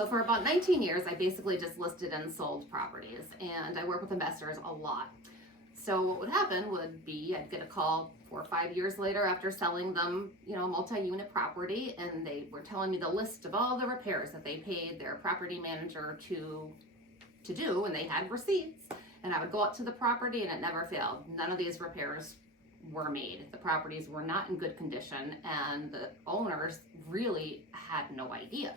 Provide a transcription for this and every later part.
So for about 19 years, I basically just listed and sold properties, and I work with investors a lot. So what would happen would be I'd get a call 4 or 5 years later after selling them, a multi-unit property, and they were telling me the list of all the repairs that they paid their property manager to do, and they had receipts. And I would go out to the property, and it never failed. None of these repairs were made. The properties were not in good condition, and the owners really had no idea.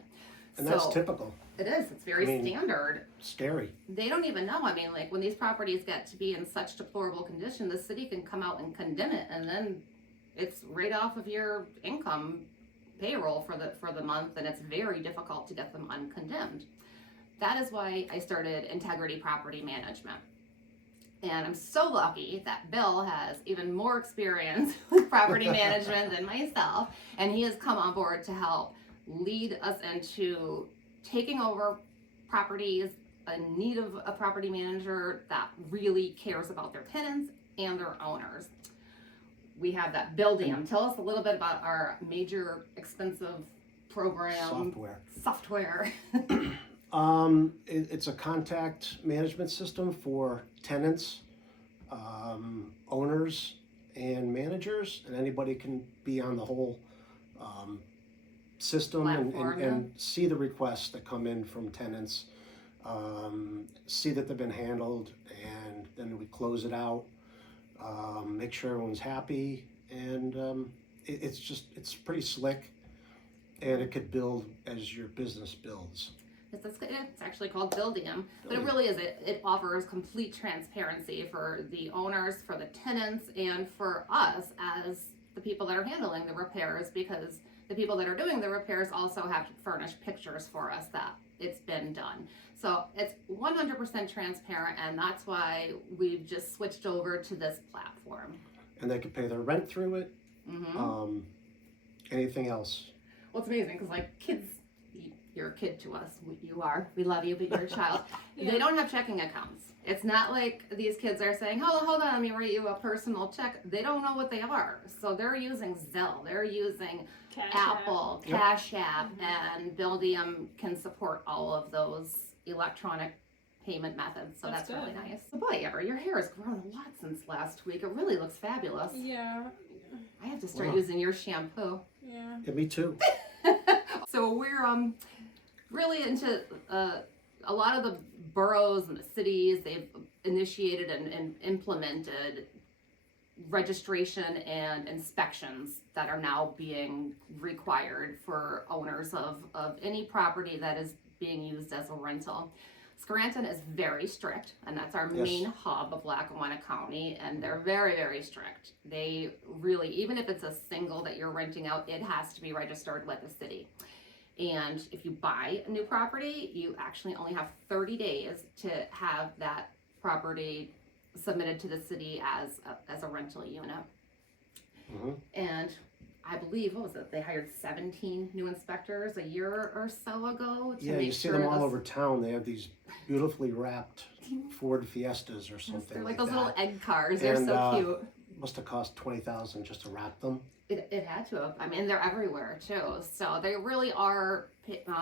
And that's typical. It is. It's very standard. Scary. They don't even know. Like when these properties get to be in such deplorable condition, the city can come out and condemn it, and then it's right off of your income payroll for the month, and it's very difficult to get them uncondemned. That is why I started Integrity Property Management. And I'm so lucky that Bill has even more experience with property management than myself, and he has come on board to help lead us into taking over properties in need of a property manager that really cares about their tenants and their owners. We have that Buildium. Tell us a little bit about our major expensive program. Software. It's a contact management system for tenants, owners, and managers, and anybody can be on the whole system and see the requests that come in from tenants, see that they've been handled, and then we close it out, make sure everyone's happy, and it's pretty slick, and it could build as your business builds. It's actually called Buildium, but it really is. It offers complete transparency for the owners, for the tenants, and for us as the people that are handling the repairs, because the people that are doing the repairs also have to furnish pictures for us that it's been done. So it's 100% transparent, and that's why we've just switched over to this platform. And they can pay their rent through it. Mm-hmm. Anything else? Well, it's amazing because kids, you're a kid to us. You are. We love you, but you're a child. Yeah. They don't have checking accounts. It's not like these kids are saying, hold on, let me write you a personal check. They don't know what they are. So they're using Zelle. They're using Apple, Cash App, and Buildium can support all of those electronic payment methods. So that's really nice. So boy, Amber, your hair has grown a lot since last week. It really looks fabulous. Yeah. I have to start using your shampoo. Yeah. Me too. So we're really into a lot of the boroughs and the cities. They've initiated and implemented registration and inspections that are now being required for owners of any property that is being used as a rental. Scranton is very strict, and that's our main hub of Lackawanna County, and they're very, very strict. They really, even if it's a single that you're renting out, it has to be registered with the city. And if you buy a new property, you actually only have 30 days to have that property submitted to the city as a rental unit. Mm-hmm. And I believe, they hired 17 new inspectors a year or so ago. You see them all over town. They have these beautifully wrapped Ford Fiestas or something. They're like those little egg cars. They're so cute. Must have cost $20,000 just to wrap them. It had to have. I mean, they're everywhere too. So they really are.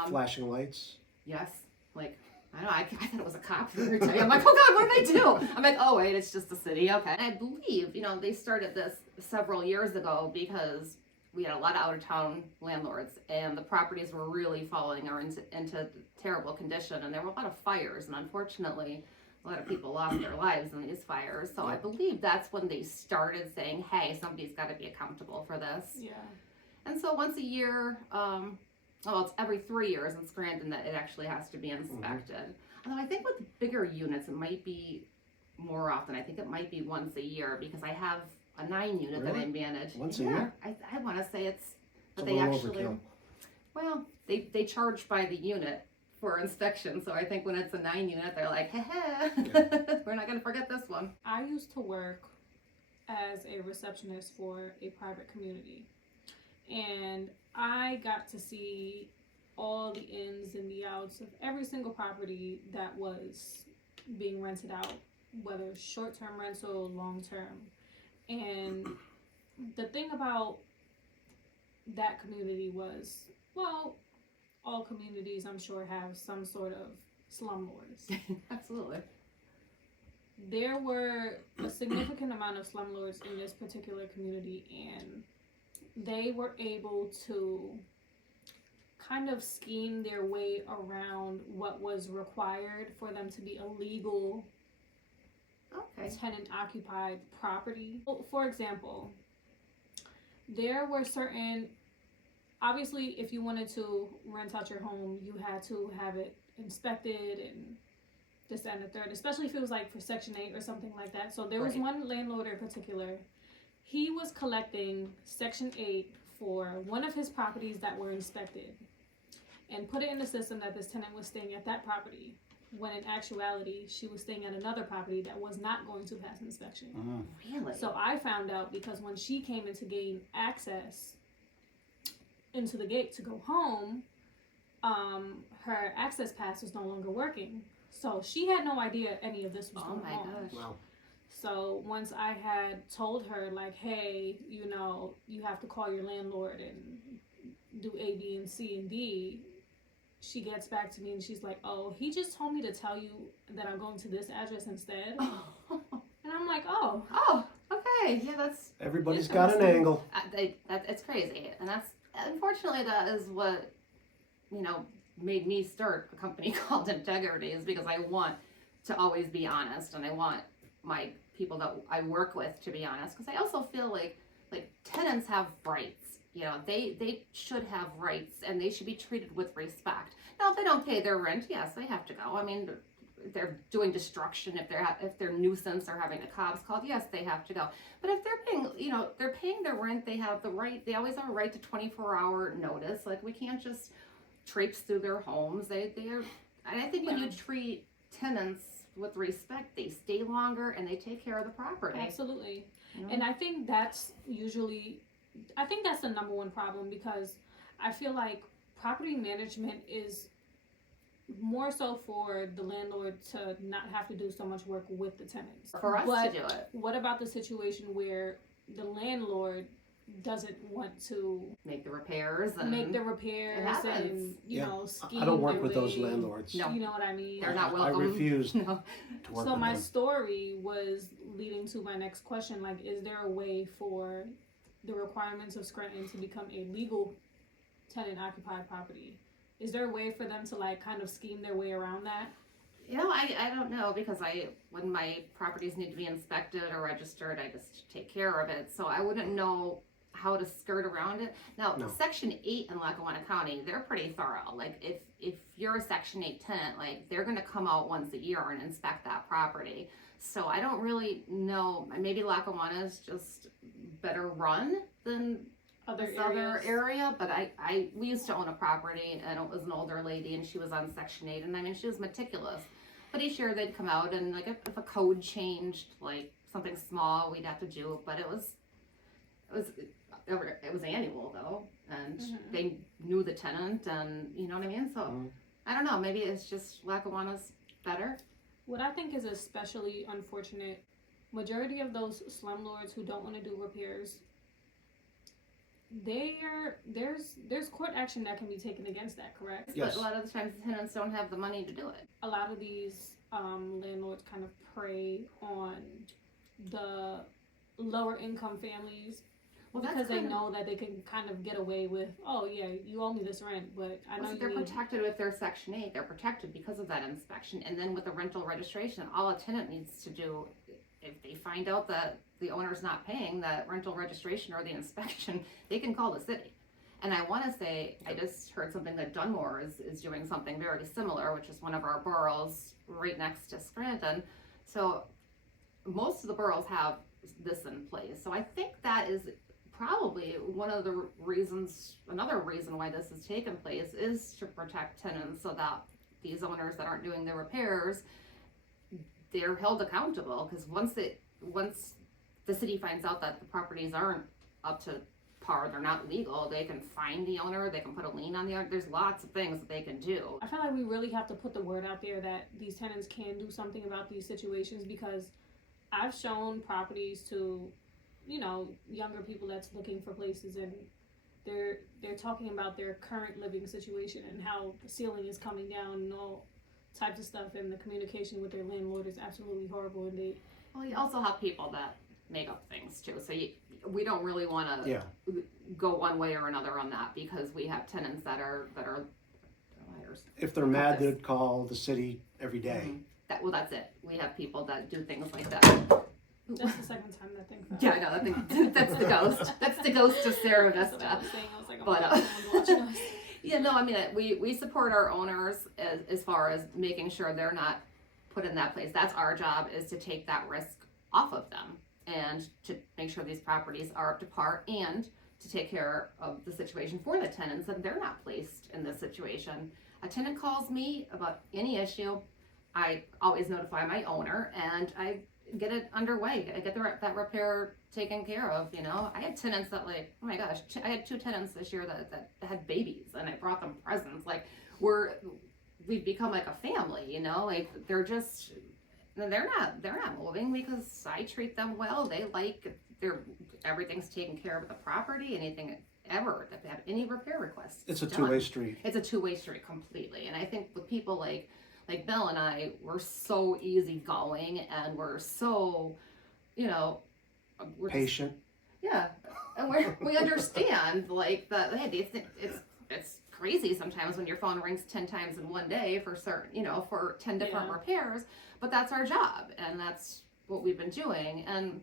Flashing lights. Yes. I don't know. I thought it was a cop for every time. I'm like, oh God, what did they do? I'm like, oh wait, it's just the city. Okay. And I believe, they started this several years ago because we had a lot of out-of-town landlords, and the properties were really falling into terrible condition, and there were a lot of fires, and unfortunately, a lot of people lost their lives in these fires. So I believe that's when they started saying, hey, somebody's got to be accountable for this. Yeah. And so once a year, it's every 3 years in Scranton that it actually has to be inspected. Mm-hmm. Although I think with bigger units, it might be more often. I think it might be once a year, because I have a 9 unit that I manage. Once a year? I want to say it's but they actually overkill. Well, they charge by the unit for inspection, so I think when it's a 9 unit, they're like, we're not going to forget this one. I used to work as a receptionist for a private community, and I got to see all the ins and the outs of every single property that was being rented out, whether short-term rental, long-term. And the thing about that community was, all communities, I'm sure, have some sort of slumlords. Absolutely. There were a significant amount of slumlords in this particular community, and they were able to kind of scheme their way around what was required for them to be a legal tenant occupied property. For example, there were certain, obviously, if you wanted to rent out your home, you had to have it inspected and this, that, and the third, especially if it was like for Section 8 or something like that. So there was one landlord in particular, he was collecting Section 8 for one of his properties that were inspected and put it in the system that this tenant was staying at that property, when in actuality, she was staying at another property that was not going to pass inspection. Really? So I found out because when she came in to gain access into the gate to go home, her access pass was no longer working. So she had no idea any of this was going on. Gosh. Wow. So once I had told her, like, hey, you know, you have to call your landlord and do A, B, and C, and D, she gets back to me and she's like, oh, he just told me to tell you that I'm going to this address instead. And I'm like, oh. Oh, okay. Yeah, that's... Everybody's got an angle. It's crazy. And that's, unfortunately, that is what, you know, made me start a company called Integrity, is because I want to always be honest, and I want my people that I work with to be honest, because I also feel like tenants have rights. You know, they should have rights, and they should be treated with respect. Now, if they don't pay their rent, yes, they have to go. I mean, if they're doing destruction, if they're nuisance or having the cops called, yes, they have to go. But if they're paying, you know, they're paying their rent, they have the right. They always have a right to 24-hour notice. Like, we can't just traipse through their homes. They're, and I think when you treat tenants with respect, they stay longer and they take care of the property. Absolutely. You know? And I think that's the number one problem, because I feel like property management is more so for the landlord to not have to do so much work with the tenants. For us to do it. What about the situation where the landlord doesn't want to make the repairs and you know, scheme I don't work their with those way. landlords. No. You know what I mean? They're not I welcome. refuse No. to work So with my them. story was leading to my next question, like, is there a way for the requirements of Scranton to become a legal tenant occupied property? Is there a way for them to, like, kind of scheme their way around that? You know, I don't know, because when my properties need to be inspected or registered, I just take care of it. So I wouldn't know how to skirt around it. Now, No. Section 8 in Lackawanna County, they're pretty thorough. Like, if you're a Section 8 tenant, like, they're going to come out once a year and inspect that property. So I don't really know. Maybe Lackawanna is just better run than this other area, but we used to own a property, and it was an older lady, and she was on Section 8, and I mean, she was meticulous. But each year they'd come out, and like if a code changed, like something small, we'd have to do it. But it was annual though, and they knew the tenant, and you know what I mean. So I don't know. Maybe it's just Lackawanna's better. What I think is especially unfortunate, majority of those slumlords who don't want to do repairs, there's court action that can be taken against that, correct? Yes. But a lot of the times the tenants don't have the money to do it. A lot of these landlords kind of prey on the lower income families, because they know that they can kind of get away with, oh yeah, you owe me this rent, but I know they're protected with their Section 8. They're protected because of that inspection, and then with the rental registration, all a tenant needs to do, if they find out that the owner's not paying that rental registration or the inspection, they can call the city. And I want to say, I just heard something that Dunmore is doing something very similar, which is one of our boroughs right next to Scranton. So most of the boroughs have this in place. So I think that is probably one of the reasons, another reason why this has taken place, is to protect tenants, so that these owners that aren't doing the repairs, they're held accountable. Because once the city finds out that the properties aren't up to par, they're not legal, they can fine the owner, they can put a lien on the owner. There's lots of things that they can do. I feel like we really have to put the word out there that these tenants can do something about these situations, because I've shown properties to, you know, younger people that's looking for places, and they're talking about their current living situation and how the ceiling is coming down and all types of stuff, and the communication with their landlord is absolutely horrible. And Well, you also have people that make up things too. So we don't really want to go one way or another on that, because we have tenants that are liars. If they're mad, they'd call the city every day. Mm-hmm. That's it. We have people that do things like that. that's the second time that thing fell. Yeah, I know. That's the ghost. That's the ghost of SaraVista. That's what I was saying. I was like, oh, But, someone's watching us. Yeah, no, I mean, we support our owners as far as making sure they're not put in that place. That's our job, is to take that risk off of them and to make sure these properties are up to par, and to take care of the situation for the tenants, and they're not placed in this situation. A tenant calls me about any issue, I always notify my owner, and I get it underway. I get that repair taken care of. You know, I had tenants that, like, oh my gosh, I had 2 tenants this year that had babies, and I brought them presents. Like, we've become like a family. You know, like they're not moving because I treat them well. They like everything's taken care of at the property. Anything ever that they have any repair requests, It's a done. two-way street. It's a two-way street completely. And I think with people like Bill and I, we're so easygoing, and we're so, you know, we're Patient. yeah, and we understand like that. Hey, these things, it's crazy sometimes when your phone rings 10 times in one day for certain, you know, for 10 different repairs. But that's our job, and that's what we've been doing. And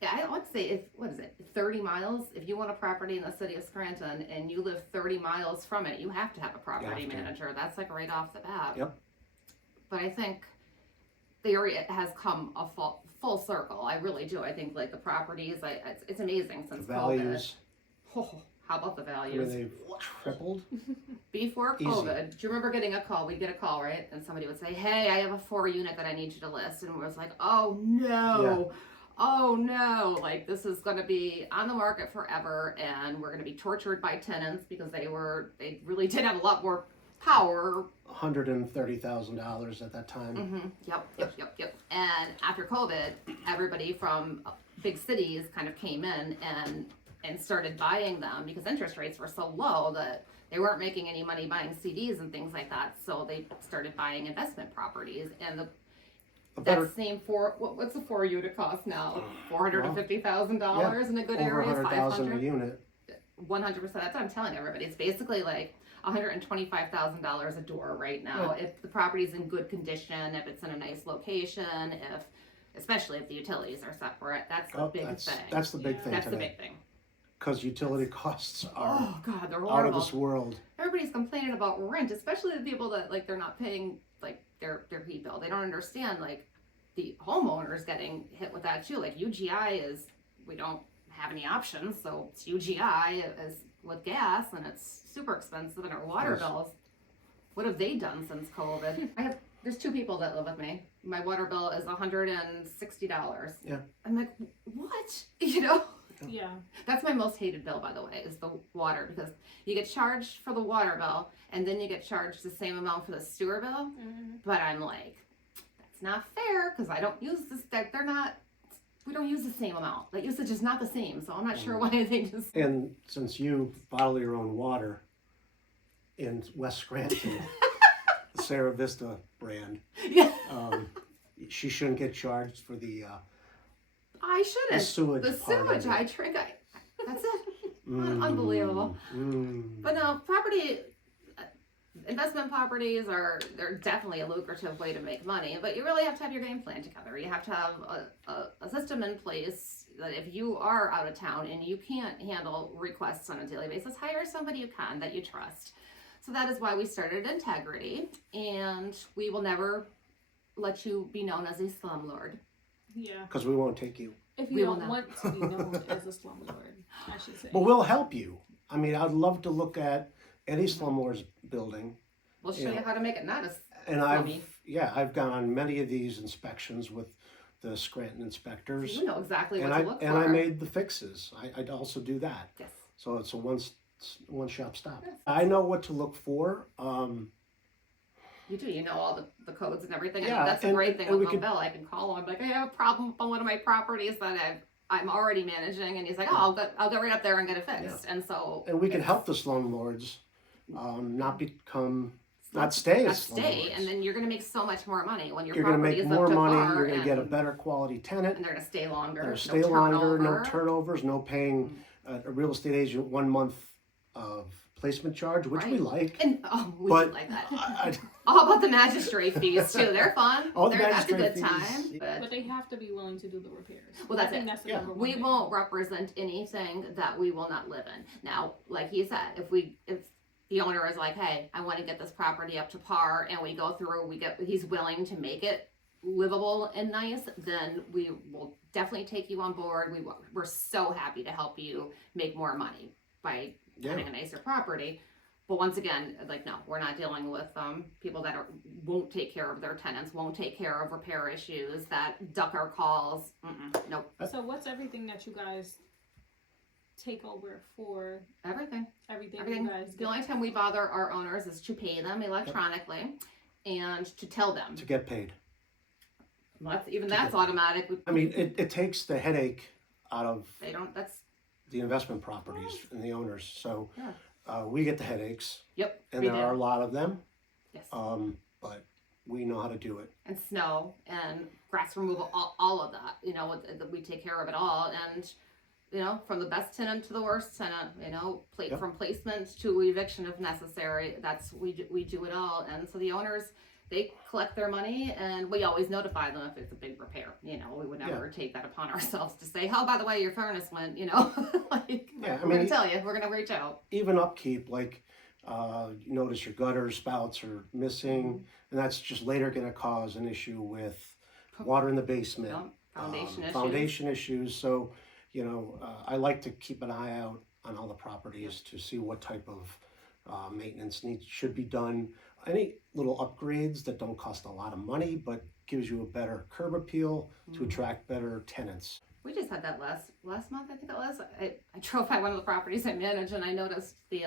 yeah, I would say, what is it, 30 miles? If you want a property in the city of Scranton and you live 30 miles from it, you have to have a property manager. That's like right off the bat. Yep. But I think the area has come a full circle. I really do. I think like the properties, it's amazing since The values. COVID. Oh, how about the I values? mean, they've tripled. Before Easy. COVID, do you remember getting a call? We'd get a call, right? And somebody would say, hey, I have a 4-unit that I need you to list. And we was like, oh no. Yeah. Oh no, like this is going to be on the market forever, and we're going to be tortured by tenants because they really did have a lot more power. $130,000 at that time. Mm-hmm. Yep. And after COVID, everybody from big cities kind of came in and started buying them because interest rates were so low that they weren't making any money buying CDs and things like that. So they started buying investment properties, and what's the 4-unit cost now? $450,000 in a good over area. $100,000 a unit. 100%. That's what I'm telling everybody. It's basically like $125,000 a door right now. If the property's in good condition, if it's in a nice location, especially if the utilities are separate. That's the big thing. That's the big thing. That's today. the big thing. Because utility costs are Oh God, they're out horrible. of this world. Everybody's complaining about rent, especially the people that like they're not paying like their heat bill. They don't understand like the homeowners getting hit with that too. Like UGI we don't have any options, so it's UGI is with gas, and it's super expensive, and our water bills. What have they done since COVID? There's 2 people that live with me. My water bill is $160. Yeah. I'm like, what? You know? Yeah. That's my most hated bill, by the way, is the water, because you get charged for the water bill, and then you get charged the same amount for the sewer bill. Mm-hmm. But I'm like, that's not fair, because I don't use this. We don't use the same amount. The usage is not the same, so I'm not sure why they just. And since you bottle your own water in West Scranton, the SaraVista brand, Yeah. She shouldn't get charged for the I shouldn't. The sewage The part of sewage. it. I drink. That's it. Unbelievable. But no, investment properties they're definitely a lucrative way to make money, but you really have to have your game plan together. You have to have a system in place that if you are out of town and you can't handle requests on a daily basis, hire somebody you can that you trust. So that is why we started Integrity, and we will never let you be known as a slumlord. Yeah. Because we won't take you. If We you will don't not. want to be known as a slumlord, I should say. But we'll help you. I mean, I'd love to look at any slumlord's building. We'll show you how to make it not as And slummy. I've gone on many of these inspections with the Scranton inspectors. You know exactly what and to look for. I made the fixes. I'd also do that. Yes. So it's a one-shop stop. Yes. I know what to look for. You do. You know all the codes and everything. Yeah, That's a and- great thing and we with Bill. I can call him. I'm like, I have a problem on one of my properties that I'm already managing, and he's like, oh, I'll go right up there and get it fixed. And so, And we can help the slumlords not stay as slumlords. and then you're going to make so much more money when your You're going to property make is more up to money. par, You're going to get a and better quality tenant. they're going to stay longer. They're No stay longer. No turnover. turnovers. No paying a real estate agent 1 month of placement charge, which we like. And we do like that. How about the magistrate fees too? They're fun. That's a good time. But they have to be willing to do the repairs. Well, that's it. That's the Yeah. number one We thing. won't represent anything that we will not live in. Now, like he said, if the owner is like, hey, I want to get this property up to par, and we go through, he's willing to make it livable and nice, then we will definitely take you on board. We're so happy to help you make more money by having a nicer property. But once again, like, no, we're not dealing with people that won't take care of their tenants, won't take care of repair issues, that duck our calls. Nope. So what's everything that you guys take over for? Everything. Everything. Everything. You guys The only time we bother our owners is to pay them electronically and to tell them. To get paid. That's automatic. I mean, it takes the headache out of That's. the investment properties and the owners. So we get the headaches. Yep. And we there do. are a lot of them. Yes. But we know how to do it. And snow and grass removal, all of that. We take care of it all. And, from the best tenant to the worst tenant, from placement to eviction if necessary. We do it all. And so the owners, they collect their money, and we always notify them if it's a big repair. We would never take that upon ourselves to say, oh, by the way, your furnace went, we're going to tell you, we're going to reach out. Even upkeep, like you notice your gutter spouts are missing, and that's just later going to cause an issue with water in the basement, foundation issues. So, I like to keep an eye out on all the properties to see what type of maintenance should be done. Any little upgrades that don't cost a lot of money, but gives you a better curb appeal to attract better tenants. We just had that last month, I think it was. I drove by one of the properties I manage, and I noticed the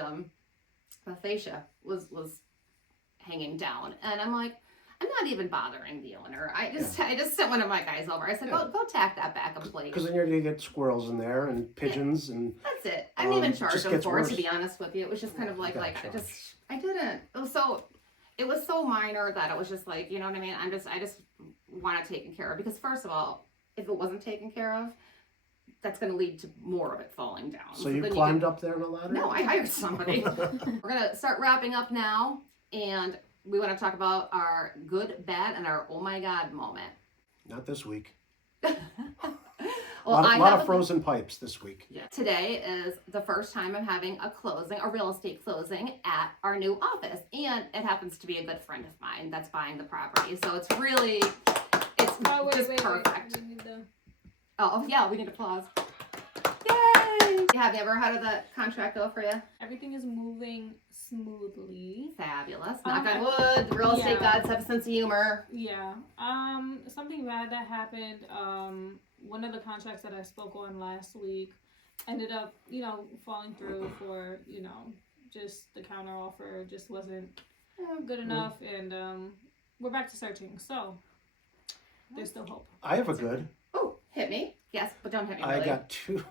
fascia was hanging down, and I'm like, I'm not even bothering the owner. I just sent one of my guys over. I said, go tack that back a plate. Because then you're gonna get squirrels in there and pigeons and. That's it. I didn't even charge them for it, to be honest with you. It was just kind of I didn't. It was so minor that it was just like, you know what I mean? I just want it taken care of, because first of all, if it wasn't taken care of, that's going to lead to more of it falling down. So you climbed up there on a ladder? No, I hired somebody. We're going to start wrapping up now, and we want to talk about our good, bad, and our oh my God moment. Not this week. Well, a lot of frozen pipes this week. Yeah. Today is the first time I'm having a real estate closing at our new office. And it happens to be a good friend of mine that's buying the property. So it's really, perfect. Oh, yeah, we need applause. Yay! Have you ever had that contract go for you? Everything is moving smoothly. Fabulous. Knock on wood. The real estate gods have a sense of humor. Yeah. Something bad that happened. One of the contracts that I spoke on last week ended up, falling through for, just the counter offer just wasn't good enough, and we're back to searching. So there's still hope. I have a good. Oh, hit me. Yes, but don't hit me. I really. got two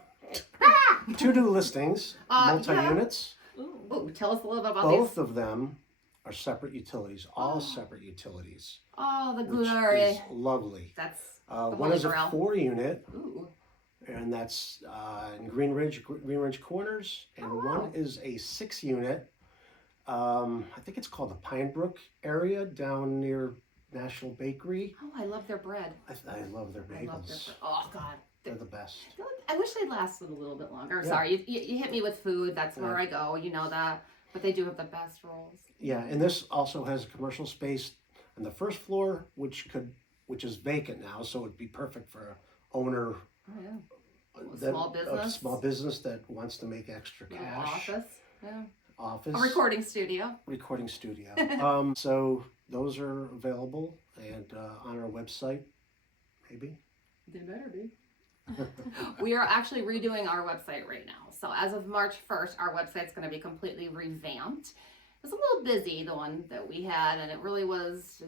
new listings, multi-units. Ooh, tell us a little bit about Both of them are separate utilities, all separate utilities. Oh, the which glory. is lovely. That's one is a 4-unit, Ooh. and that's in Green Ridge Corners, and one is a 6-unit. I think it's called the Pine Brook area down near National Bakery. Oh, I love their bread. I love their bagels. Oh, God. They're the best. I wish they'd lasted a little bit longer. Yeah. Sorry, you hit me with food. That's where I go. You know that. But they do have the best rolls. Yeah, and this also has a commercial space on the first floor, which is vacant now, so it'd be perfect for an owner. Oh, yeah. Small business that wants to make extra cash. Office. Yeah. Office. A recording studio. So those are available and on our website, maybe. They better be. We are actually redoing our website right now. So as of March 1st, our website's going to be completely revamped. was a little busy, the one that we had, and it really was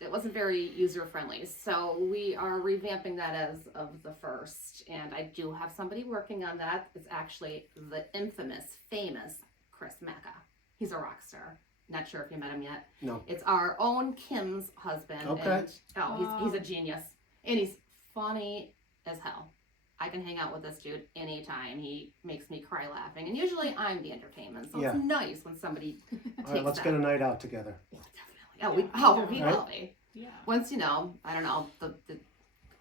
it wasn't very user friendly. So we are revamping that as of the 1st, and I do have somebody working on that. It's actually the infamous, famous Chris Mecca. He's a rock star. Not sure if you met him yet. No. It's our own Kim's husband. Okay. And, he's a genius, and he's funny as hell. I can hang out with this dude anytime. He makes me cry laughing, and usually I'm the entertainment. So Yeah. it's nice when somebody takes All right, let's that. get a night out together. Yeah, definitely. Oh, we Right. will be. Yeah. Once I don't know, the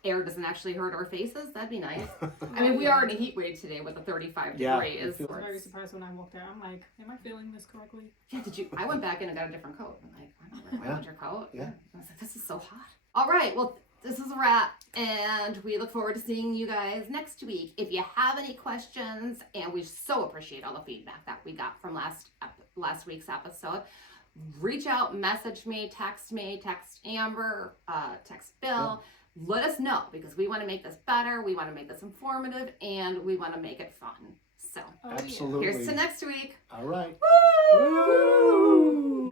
air doesn't actually hurt our faces. That'd be nice. I mean, we are in a heat wave today with the 35 Yeah, degrees. it feels- I was very surprised when I walked out. I'm like, am I feeling this correctly? Yeah, did you? I went back in and got a different coat. I'm like, I don't wear my Yeah. winter coat. Yeah. I was like, this is so hot. All right, well, this is a wrap, and we look forward to seeing you guys next week. If you have any questions, and we so appreciate all the feedback that we got from last week's episode, reach out, message me, text Amber, text Bill. Let us know, because we want to make this better, we want to make this informative, and we want to make it fun. So, Oh, Absolutely. here's to next week. All right. Woo! Woo!